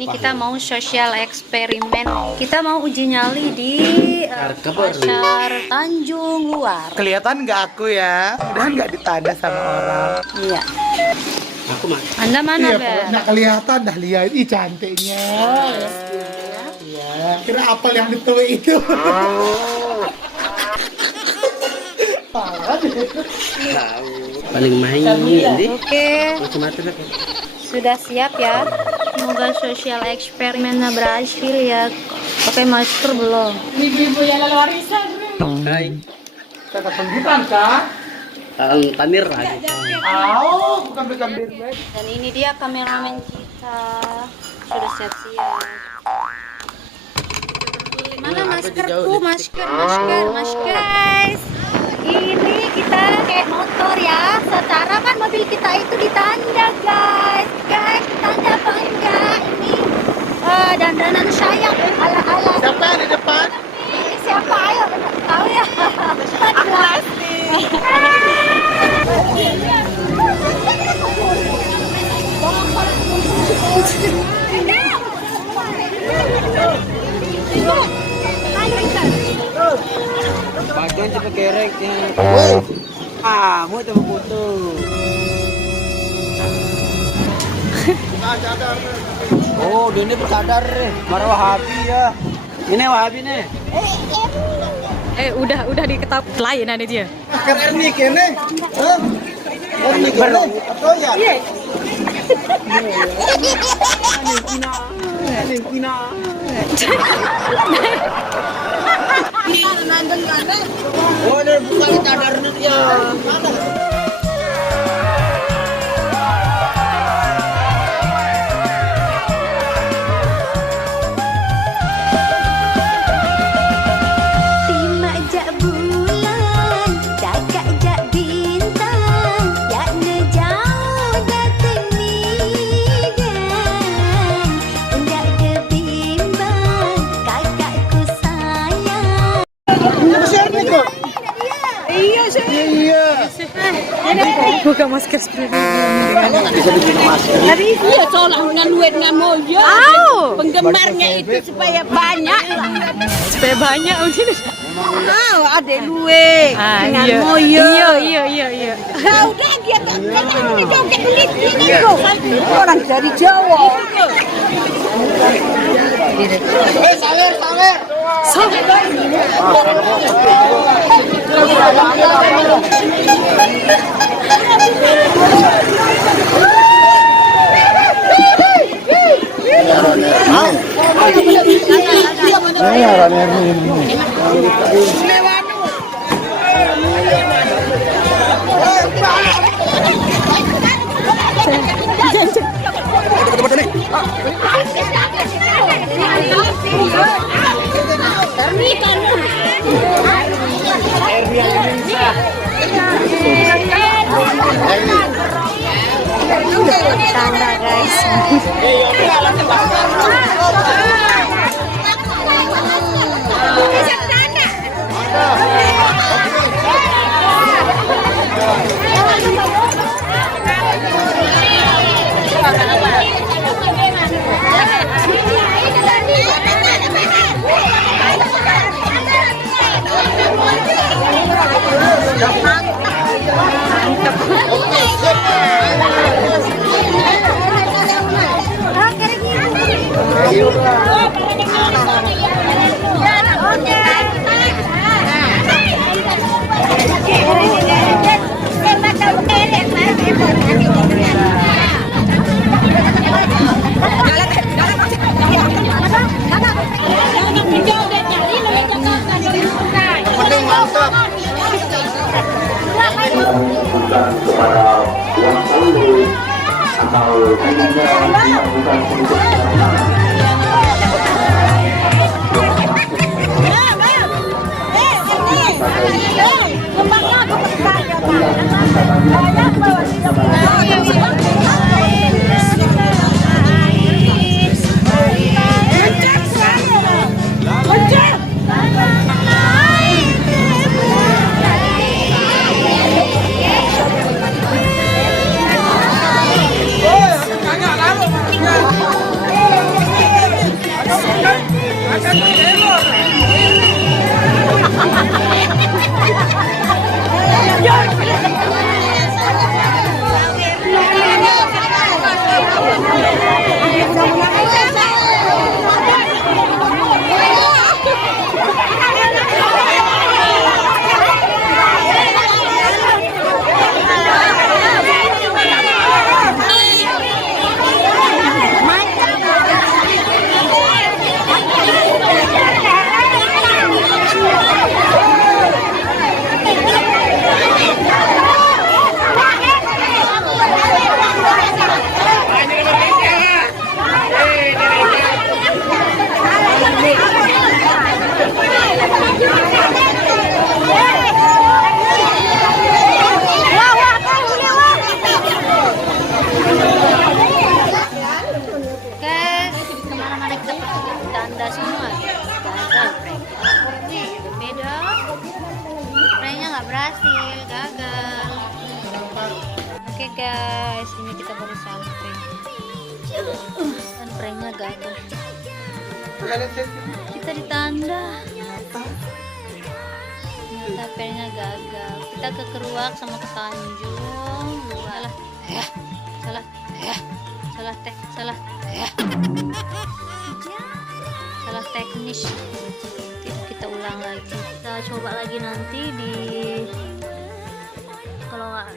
Ini kita mau sosial eksperimen. Kita mau uji nyali di pasar Tanjung Luar. Kelihatan nggak aku ya? Mudahan nggak ditanda sama orang. Iya. Aku mah. Anda mana, Iya, Ber? nggak kelihatan dah, lihat. Ih, cantiknya. Iya. Kira apel yang dituwe itu. Paling main ini. Oke, Macam-macam. sudah siap ya. Semoga sosial eksperimennya berhasil ya. Pakai masker belum? Ibu-ibu yang lalu warisan. Hai. Kata penghitan kah? Tanir aja. Bukan bir. Dan ini dia kameramen kita. Sudah siap-siap. Mana maskerku? Masker guys. Ini kita kayak motor ya. Secara kan mobil kita itu ditanda guys. Guys, tanda apa enggak? Ini dandanan sayap ala-ala. Siapa yang di depan? Ini siapa? Ayo, tahu ya. Bagian cepet kerek ya. Mau coba foto. Oh, dia ini bercadar marah Wahabi ya. Ini Wahabi nih. Udah diketap lain ada dia. Keren nih kene. Ernik baru. Atau ya? Oh, ada bukan cadarnya dia. Buka masker seperti Hari dia tolong dengan duit dengan moyo. Penggemarnya itu supaya banyak lah. supaya banyak mungkin. Ada duit dengan moyo. Iya. Kau dah dia tak ini joget duit ini kok. Orang dari Jawa. Sawer. Tanda guys. guys, ini kita baru sampai dan pranknya gagal. Kita di tanda, pranknya gagal. Kita ke Keruak sama ke Tanjung. Salah teknis. Kita ulang lagi. Kita coba lagi nanti di kalau nggak